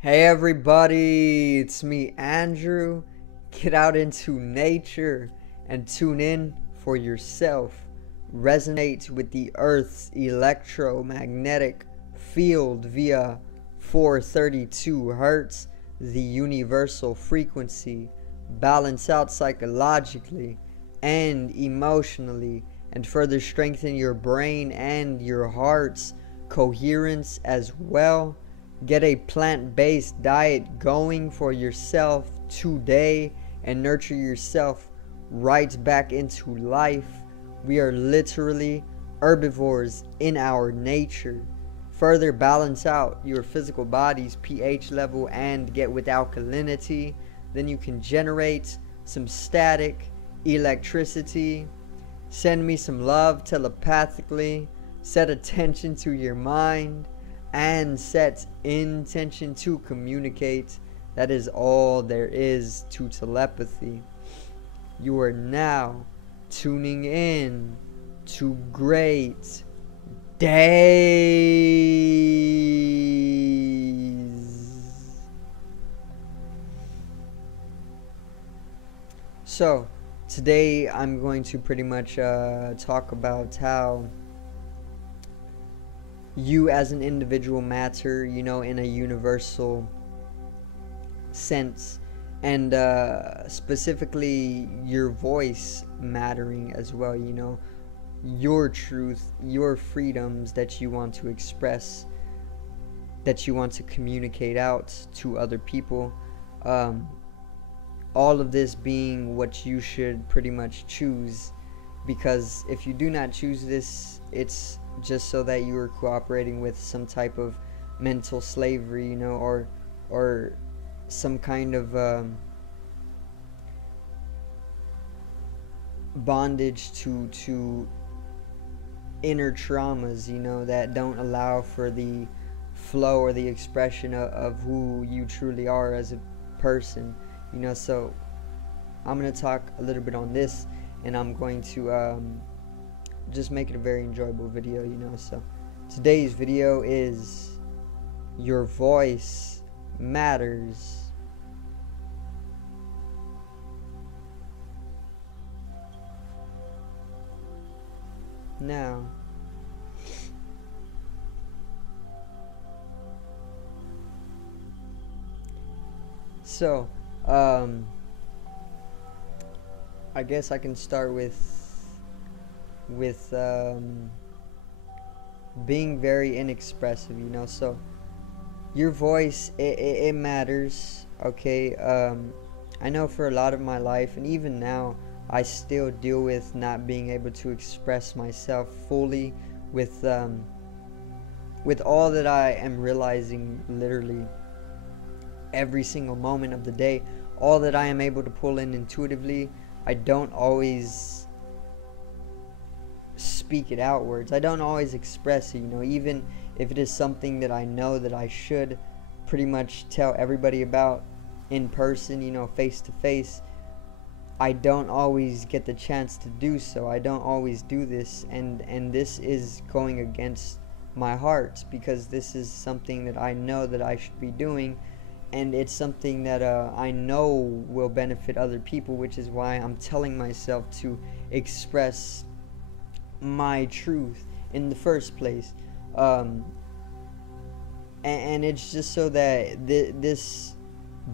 Hey everybody, it's me Andrew. Get out into nature and tune in for yourself. Resonate with the Earth's electromagnetic field via 432 Hertz, the universal frequency. Balance out psychologically and emotionally, and further strengthen your brain and your heart's coherence as well. Get a plant-based diet going for yourself today and nurture yourself right back into life. We are literally herbivores in our nature. Further balance out your physical body's pH level and get with alkalinity. Then you can generate some static electricity. Send me some love telepathically. Set attention to your mind and set intention to communicate. That is all there is to telepathy. You are now tuning in to great days. So today I'm going to pretty much talk about how you as an individual matter, in a universal sense, and specifically your voice mattering as well, your truth, your freedoms that you want to express, that you want to communicate out to other people. All of this being what you should pretty much choose, because if you do not choose this, it's just so that you are cooperating with some type of mental slavery, or some kind of bondage to inner traumas, that don't allow for the flow or the expression of who you truly are as a person. So I'm going to talk a little bit on this, and I'm going to just make it a very enjoyable video. So today's video is your voice matters. Now, so I guess I can start with being very inexpressive. So your voice, it matters. Okay. I know for a lot of my life, and even now, I still deal with not being able to express myself fully with all that I am realizing literally every single moment of the day. All that I am able to pull in intuitively, I don't always speak it outwards. I don't always express it, even if it is something that I know that I should pretty much tell everybody about in person, face to face. I don't always get the chance to do so. I don't always do this, and this is going against my heart, because this is something that I know that I should be doing, and it's something that I know will benefit other people, which is why I'm telling myself to express my truth in the first place. And it's just so that this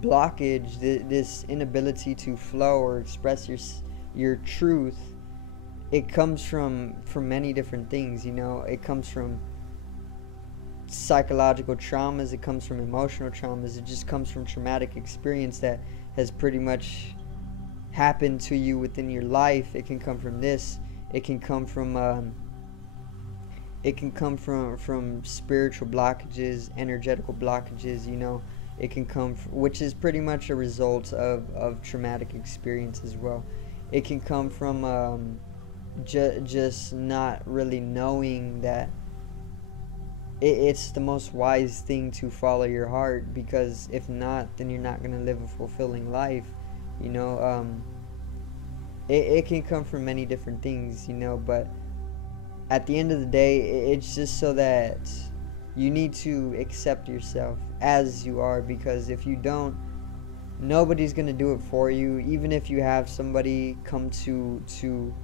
blockage, this inability to flow or express your truth, it comes from many different things. It comes from psychological traumas, it comes from emotional traumas, it just comes from traumatic experience that has pretty much happened to you within your life. It can come from this. It can come from spiritual blockages, energetical blockages. It can come which is pretty much a result of traumatic experience as well. It can come from just not really knowing that it's the most wise thing to follow your heart, because if not, then you're not going to live a fulfilling life. It can come from many different things, but at the end of the day, it's just so that You need to accept yourself as you are, because if you don't, nobody's gonna do it for you. Even if you have somebody come to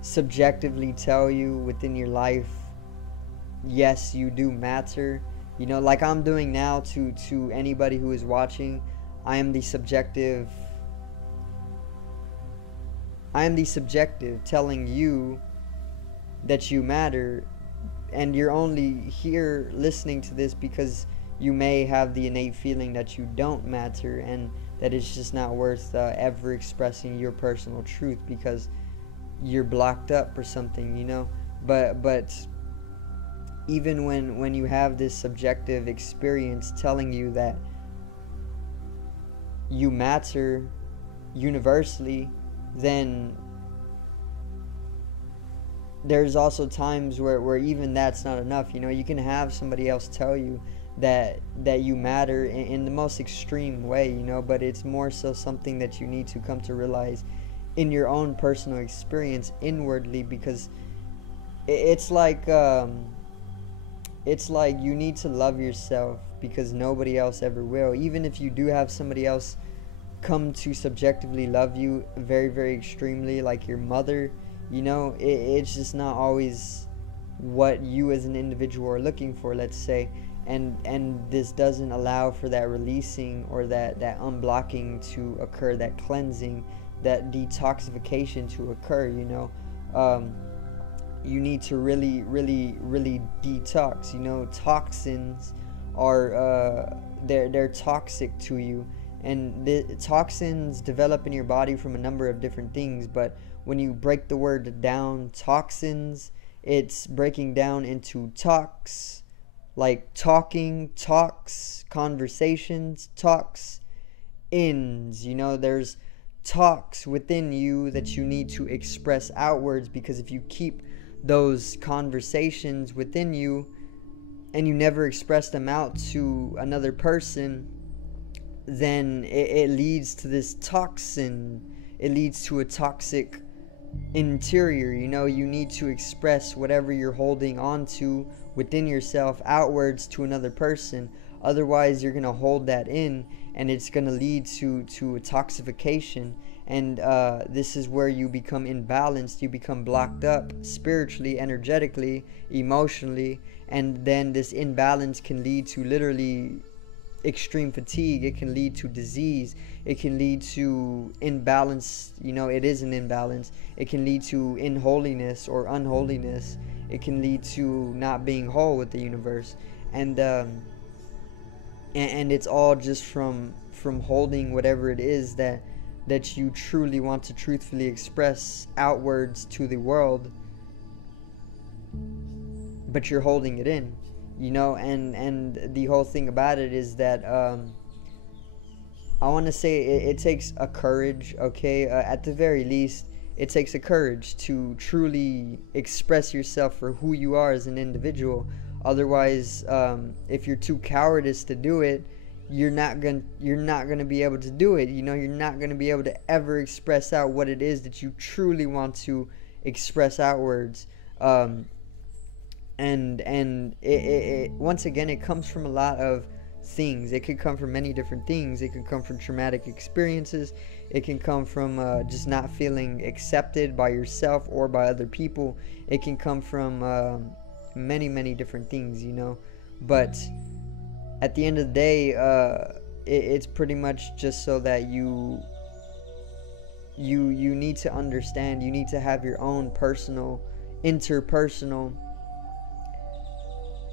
subjectively tell you within your life, yes, you do matter. You know, like I'm doing now to anybody who is watching. I am the subjective telling you that you matter, and you're only here listening to this because you may have the innate feeling that you don't matter, and that it's just not worth ever expressing your personal truth because you're blocked up or something, you know. But even when you have this subjective experience telling you that you matter universally, then there's also times where even that's not enough. You know, you can have somebody else tell you that you matter in the most extreme way, you know, but it's more so something that you need to come to realize in your own personal experience inwardly, because it's like you need to love yourself, because nobody else ever will. Even if you do have somebody else come to subjectively love you very, very extremely, like your mother, you know, it's just not always what you as an individual are looking for, let's say. And this doesn't allow for that releasing or that unblocking to occur, that cleansing, that detoxification to occur, you know. You need to really, really, really detox. You know, toxins are they're toxic to you, and the toxins develop in your body from a number of different things. But when you break the word down, toxins, it's breaking down into tox, like talking, talks, conversations, talks, ins. You know, there's talks within you that you need to express outwards, because if you keep those conversations within you and you never express them out to another person, then it leads to this toxin. It leads to a toxic interior. You know, you need to express whatever you're holding on to within yourself outwards to another person. Otherwise, you're going to hold that in, and it's going to lead to a toxification. And this is where you become imbalanced. You become blocked up spiritually, energetically, emotionally. And then this imbalance can lead to literally extreme fatigue. It can lead to disease. It can lead to imbalance. You know, it is an imbalance. It can lead to unholiness or unholiness. It can lead to not being whole with the universe. And it's all just from holding whatever it is that you truly want to truthfully express outwards to the world, but you're holding it in, you know. And the whole thing about it is that I want to say it takes a courage, okay? At the very least, it takes a courage to truly express yourself for who you are as an individual. Otherwise, if you're too cowardice to do it, you're not gonna be able to do it. You know, you're not gonna be able to ever express out what it is that you truly want to express outwards. And it once again, it comes from a lot of things. It could come from many different things. It could come from traumatic experiences. It can come from just not feeling accepted by yourself or by other people. It can come from many different things, you know. But at the end of the day, it's pretty much just so that you need to understand. You need to have your own personal, interpersonal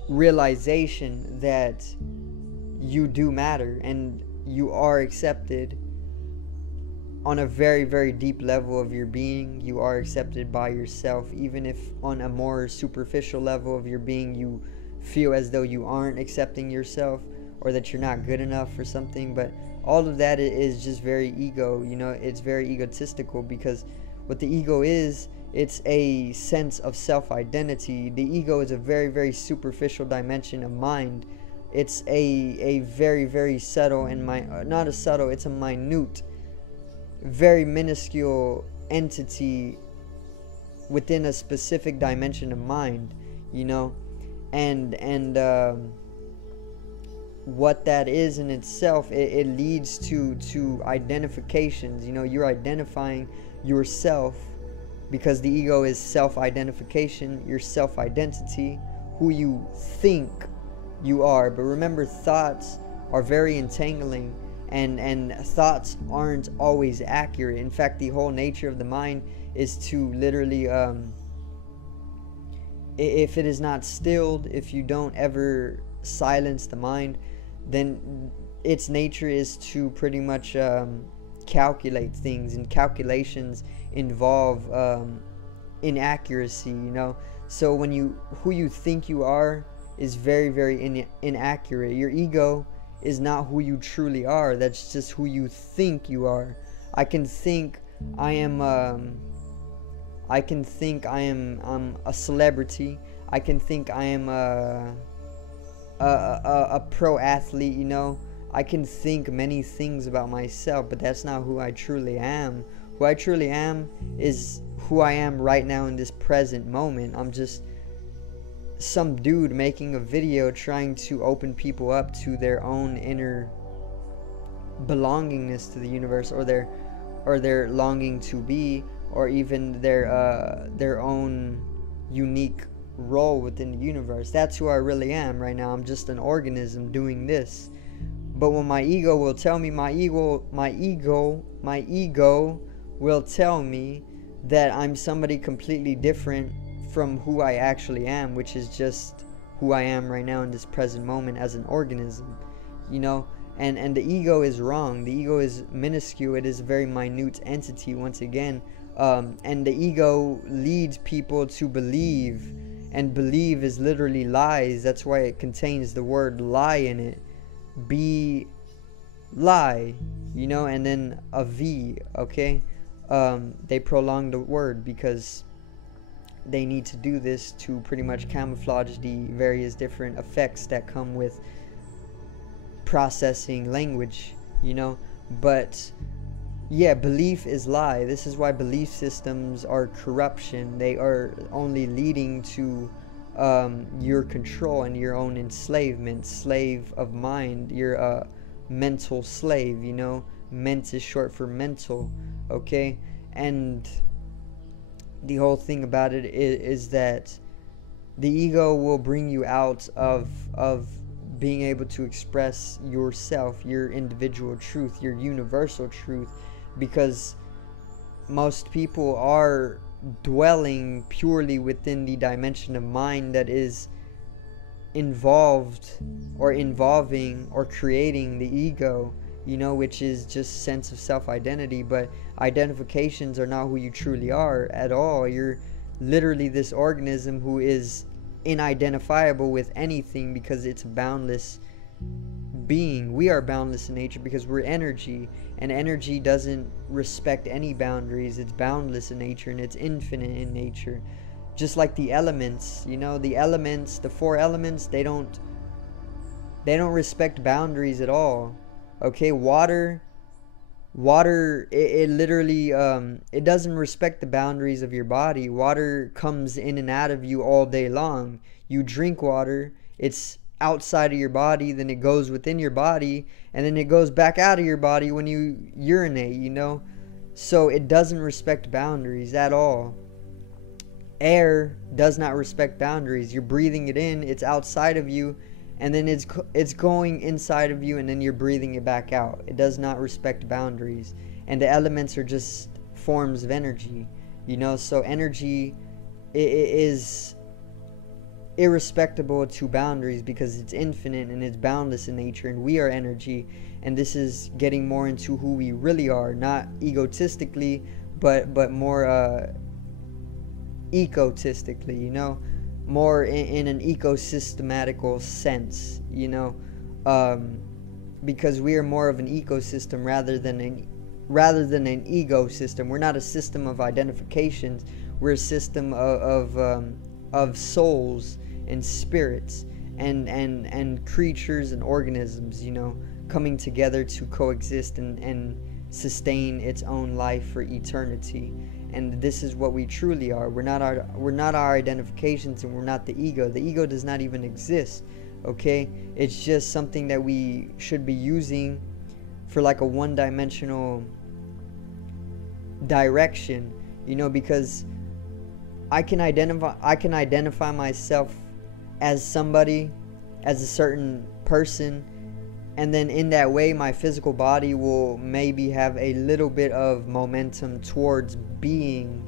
realization that you do matter and you are accepted on a very deep level of your being. You are accepted by yourself, even if on a more superficial level of your being you feel as though you aren't accepting yourself or that you're not good enough for something. But all of that is just very ego, you know. It's very egotistical, because what the ego is, it's a sense of self-identity. The ego is a very superficial dimension of mind. It's a very subtle and not a subtle, it's a minute, very minuscule entity within a specific dimension of mind, you know. and what that is in itself, it leads to identifications. You know, you're identifying yourself, because the ego is self-identification, your self-identity, who you think you are. But remember, thoughts are very entangling, and thoughts aren't always accurate. In fact, the whole nature of the mind is to literally, if it is not stilled, if you don't ever silence the mind, then its nature is to pretty much calculate things, and calculations involve inaccuracy, you know. So when who you think you are is very, very inaccurate. Your ego is not who you truly are. That's just who you think you are. I can think I am a celebrity. I can think I am a pro athlete, you know. I can think many things about myself, but that's not who I truly am. Who I truly am is who I am right now in this present moment. I'm just some dude making a video trying to open people up to their own inner belongingness to the universe, or their longing to be, or even their own unique role within the universe. That's who I really am right now. I'm just an organism doing this. But when my ego will tell me, my ego will tell me that I'm somebody completely different from who I actually am, which is just who I am right now in this present moment as an organism, you know. And the ego is wrong. The ego is minuscule. It is a very minute entity, once again. And the ego leads people to believe, and believe is literally lies. That's why it contains the word lie in it. Be lie, you know, and then a V, okay? They prolong the word because they need to do this to pretty much camouflage the various different effects that come with processing language, you know. But yeah, belief is lie. This is why belief systems are corruption. They are only leading to your control and your own enslavement. Slave of mind. You're a mental slave, you know. Ment is short for mental, okay? And the whole thing about it is that the ego will bring you out of being able to express yourself, your individual truth, your universal truth, because most people are dwelling purely within the dimension of mind that is involved or involving or creating the ego, you know, which is just sense of self-identity. But identifications are not who you truly are at all. You're literally this organism who is inidentifiable with anything because it's a boundless being. We are boundless in nature because we're energy, and energy doesn't respect any boundaries. It's boundless in nature, and it's infinite in nature. Just like the elements, you know, the elements, the four elements, they don't respect boundaries at all. Okay, water, it literally it doesn't respect the boundaries of your body. Water comes in and out of you all day long. You drink water, it's outside of your body, then it goes within your body, and then it goes back out of your body when you urinate, you know. So it doesn't respect boundaries at all. Air does not respect boundaries. You're breathing it in, it's outside of you, and then it's going inside of you, and then you're breathing it back out. It does not respect boundaries. And the elements are just forms of energy, you know. So energy is irrespectable to boundaries because it's infinite and it's boundless in nature, and we are energy. And this is getting more into who we really are, not egotistically, but more ecotistically, you know, more in an ecosystematical sense, you know, because we are more of an ecosystem rather than an ego system. We're not a system of identifications. We're a system of souls and spirits and creatures and organisms, you know, coming together to coexist and sustain its own life for eternity. and this is what we truly are. We're not our identifications, and we're not the ego. The ego does not even exist. Okay, it's just something that we should be using for like a one-dimensional direction, you know, because I can identify myself as somebody, as a certain person, and then in that way my physical body will maybe have a little bit of momentum towards being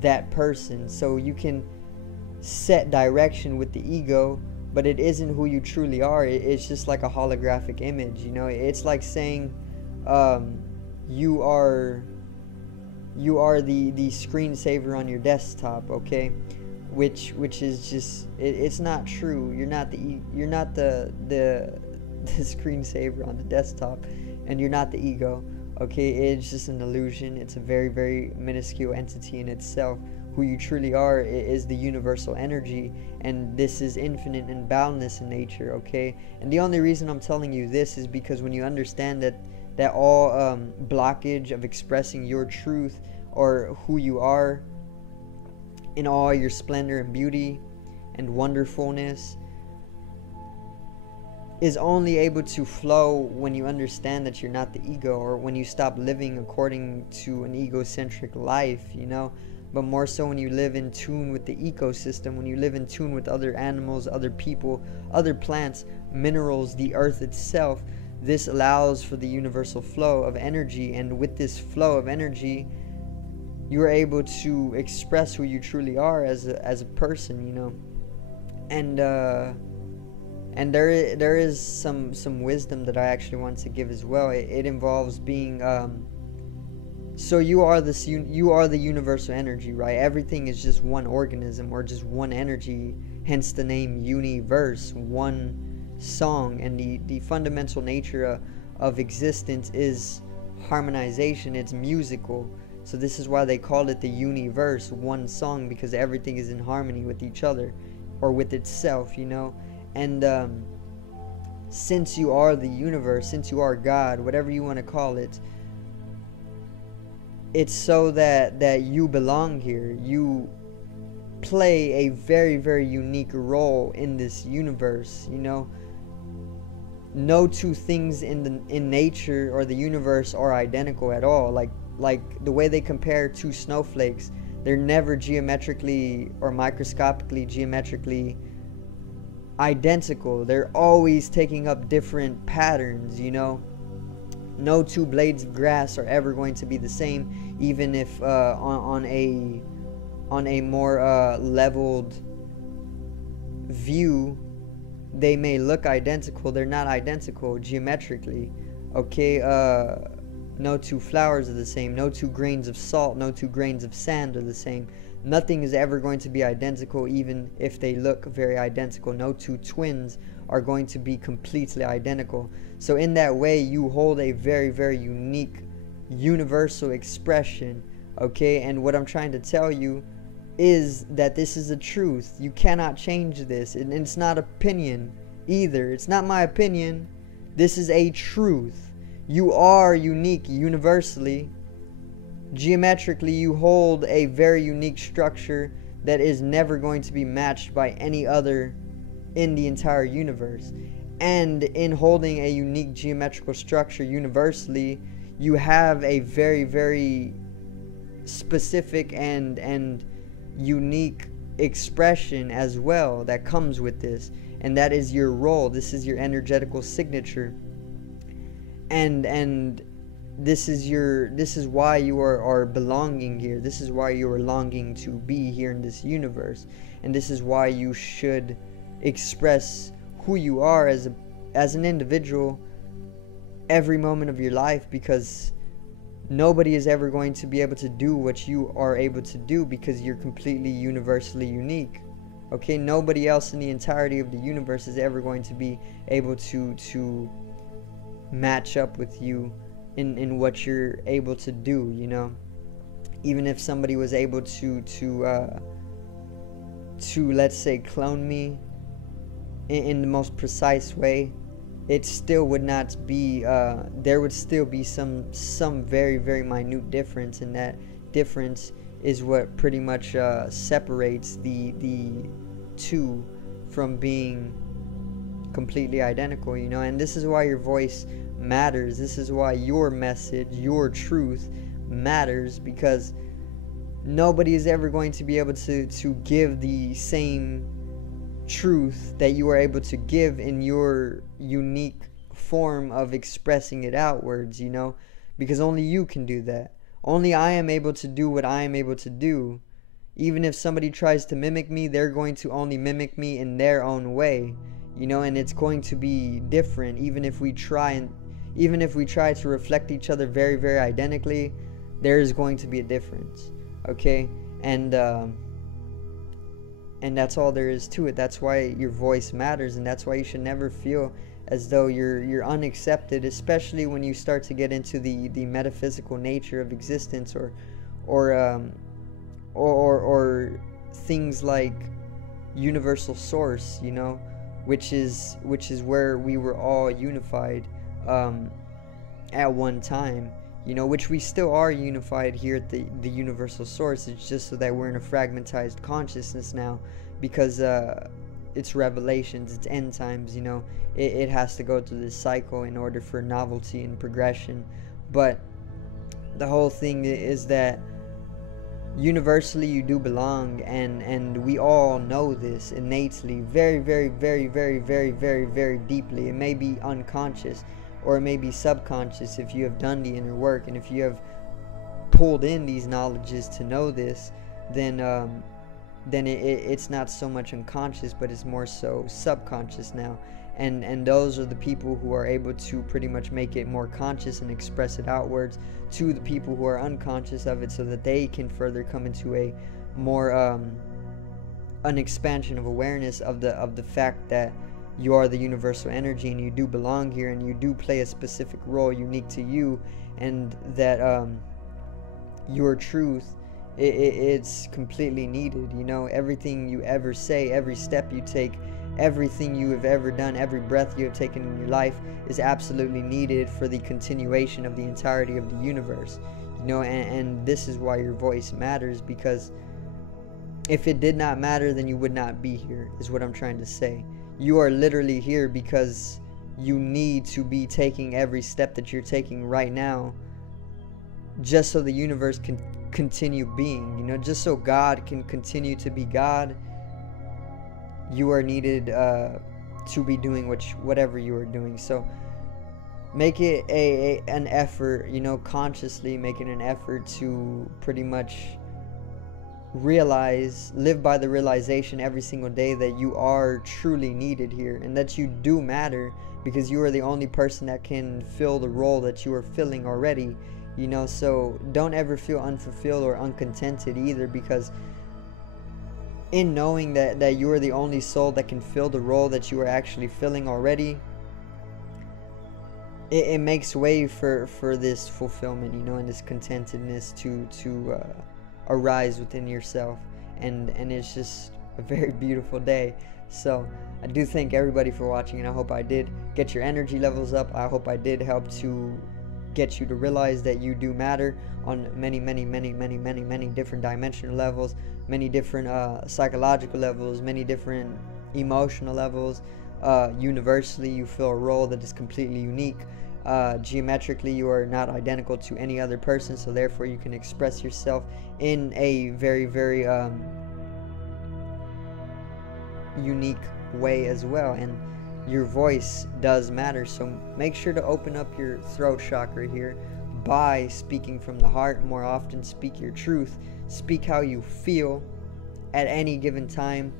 that person. So you can set direction with the ego, but it isn't who you truly are. It's just like a holographic image, you know. It's like saying you are the screensaver on your desktop, okay, which is just it's not true. You're not the screensaver on the desktop, and you're not the ego, okay. It's just an illusion. It's a very, very minuscule entity in itself. Who you truly are is the universal energy, and this is infinite and boundless in nature, okay. And the only reason I'm telling you this is because when you understand that all blockage of expressing your truth or who you are in all your splendor and beauty and wonderfulness is only able to flow when you understand that you're not the ego, or when you stop living according to an egocentric life, you know, but more so when you live in tune with the ecosystem, when you live in tune with other animals, other people, other plants, minerals, the earth itself. This allows for the universal flow of energy, and with this flow of energy you are able to express who you truly are as a person, you know. And there is some wisdom that I actually want to give as well. It involves being so you are the universal energy, right? Everything is just one organism, or just one energy, hence the name universe, one song. And the fundamental nature of existence is harmonization. It's musical. So this is why they call it the universe, one song, because everything is in harmony with each other, or with itself, you know. And since you are the universe, since you are God, whatever you want to call it, it's so that you belong here. You play a very, very unique role in this universe, you know. No two things in nature or the universe are identical at all. Like the way they compare two snowflakes, they're never geometrically or microscopically geometrically identical. They're always taking up different patterns, you know. No two blades of grass are ever going to be the same, even if on a more leveled view they may look identical. They're not identical geometrically, okay. No two flowers are the same. No two grains of salt, no two grains of sand are the same. Nothing is ever going to be identical, even if they look very identical. No two twins are going to be completely identical. So in that way, you hold a very, very unique, universal expression, okay? And what I'm trying to tell you is that this is the truth. You cannot change this, and it's not opinion either. It's not my opinion. This is a truth. You are unique universally. Geometrically, you hold a very unique structure that is never going to be matched by any other in the entire universe. And in holding a unique geometrical structure universally, you have a very, very specific and unique expression as well that comes with this, and that is your role. This is your energetical signature, and this is why you are belonging here. This is why you are longing to be here in this universe, and this is why you should express who you are as an individual every moment of your life, because nobody is ever going to be able to do what you are able to do, because you're completely universally unique, okay? Nobody else in the entirety of the universe is ever going to be able to match up with you in what you're able to do, you know. Even if somebody was able to let's say clone me in the most precise way, it still would not be there would still be some very, very minute difference, and that difference is what pretty much separates the two from being completely identical, you know. And this is why your voice matters. This is why your message, your truth matters, because nobody is ever going to be able to give the same truth that you are able to give in your unique form of expressing it outwards, you know, because only you can do that. Only I am able to do what I am able to do. Even if somebody tries to mimic me, they're going to only mimic me in their own way, you know, and it's going to be different. Even if we try to reflect each other very, very identically, there is going to be a difference, okay? And that's all there is to it. That's why your voice matters, and that's why you should never feel as though you're unaccepted, especially when you start to get into the metaphysical nature of existence, or things like universal source, you know, which is where we were all unified at one time, you know, which we still are unified here at the universal source. It's just so that we're in a fragmentized consciousness now, because it's revelations, it's end times, you know. It has to go through this cycle in order for novelty and progression. But the whole thing is that universally you do belong, and we all know this innately, very, very, very, very, very, very, very deeply. It may be unconscious, or it may be subconscious if you have done the inner work, and if you have pulled in these knowledges to know this, then it's not so much unconscious, but it's more so subconscious now. And those are the people who are able to pretty much make it more conscious and express it outwards to the people who are unconscious of it, so that they can further come into a more an expansion of awareness of the fact that you are the universal energy, and you do belong here, and you do play a specific role unique to you, and that your truth, it's completely needed, you know. Everything you ever say, every step you take, everything you have ever done, every breath you have taken in your life is absolutely needed for the continuation of the entirety of the universe, you know. And this is why your voice matters, because if it did not matter, then you would not be here, is what I'm trying to say. You are literally here because you need to be taking every step that you're taking right now, just so the universe can continue being, you know, just so God can continue to be God. You are needed to be doing whatever you are doing. So make it an effort, you know, consciously make it an effort to pretty much live by the realization every single day that you are truly needed here, and that you do matter, because you are the only person that can fill the role that you are filling already, you know. So don't ever feel unfulfilled or uncontented either, because in knowing that you are the only soul that can fill the role that you are actually filling already, it makes way for this fulfillment, you know, and this contentedness to arise within yourself, and it's just a very beautiful day. So I do thank everybody for watching, and I hope I did get your energy levels up. I hope I did help to get you to realize that you do matter on many, many, many, many, many, many different dimensional levels, many different psychological levels, many different emotional levels. Universally, you fill a role that is completely unique. Geometrically, you are not identical to any other person, so therefore you can express yourself in a very, very unique way as well. And your voice does matter, so make sure to open up your throat chakra here by speaking from the heart more often. Speak your truth, speak how you feel at any given time.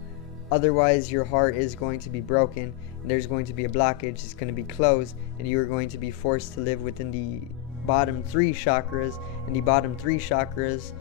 Otherwise your heart is going to be broken, and there's going to be a blockage. It's going to be closed, and you are going to be forced to live within the bottom 3 chakras, and the bottom 3 chakras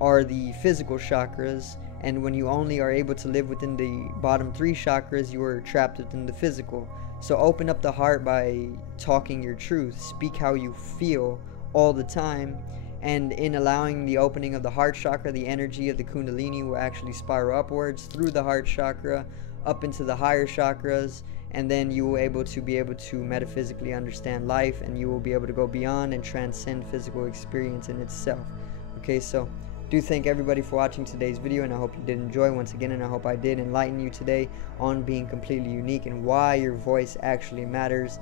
are the physical chakras. And when you only are able to live within the bottom 3 chakras, you are trapped within the physical. So open up the heart by talking your truth. Speak how you feel all the time. And in allowing the opening of the heart chakra, the energy of the Kundalini will actually spiral upwards through the heart chakra, up into the higher chakras. And then you will be able to metaphysically understand life, and you will be able to go beyond and transcend physical experience in itself. Okay, so do thank everybody for watching today's video, and I hope you did enjoy once again, and I hope I did enlighten you today on being completely unique and why your voice actually matters.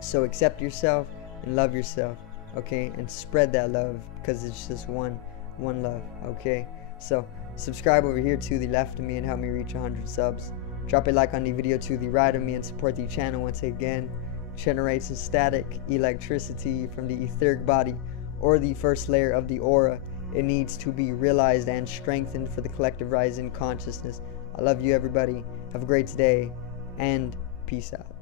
So accept yourself and love yourself, okay, and spread that love, because it's just one love, okay? So subscribe over here to the left of me and help me reach 100 subs. Drop a like on the video to the right of me and support the channel once again. Generates a static electricity from the etheric body, or the first layer of the aura. It needs to be realized and strengthened for the collective rise in consciousness. I love you, everybody. Have a great day, and peace out.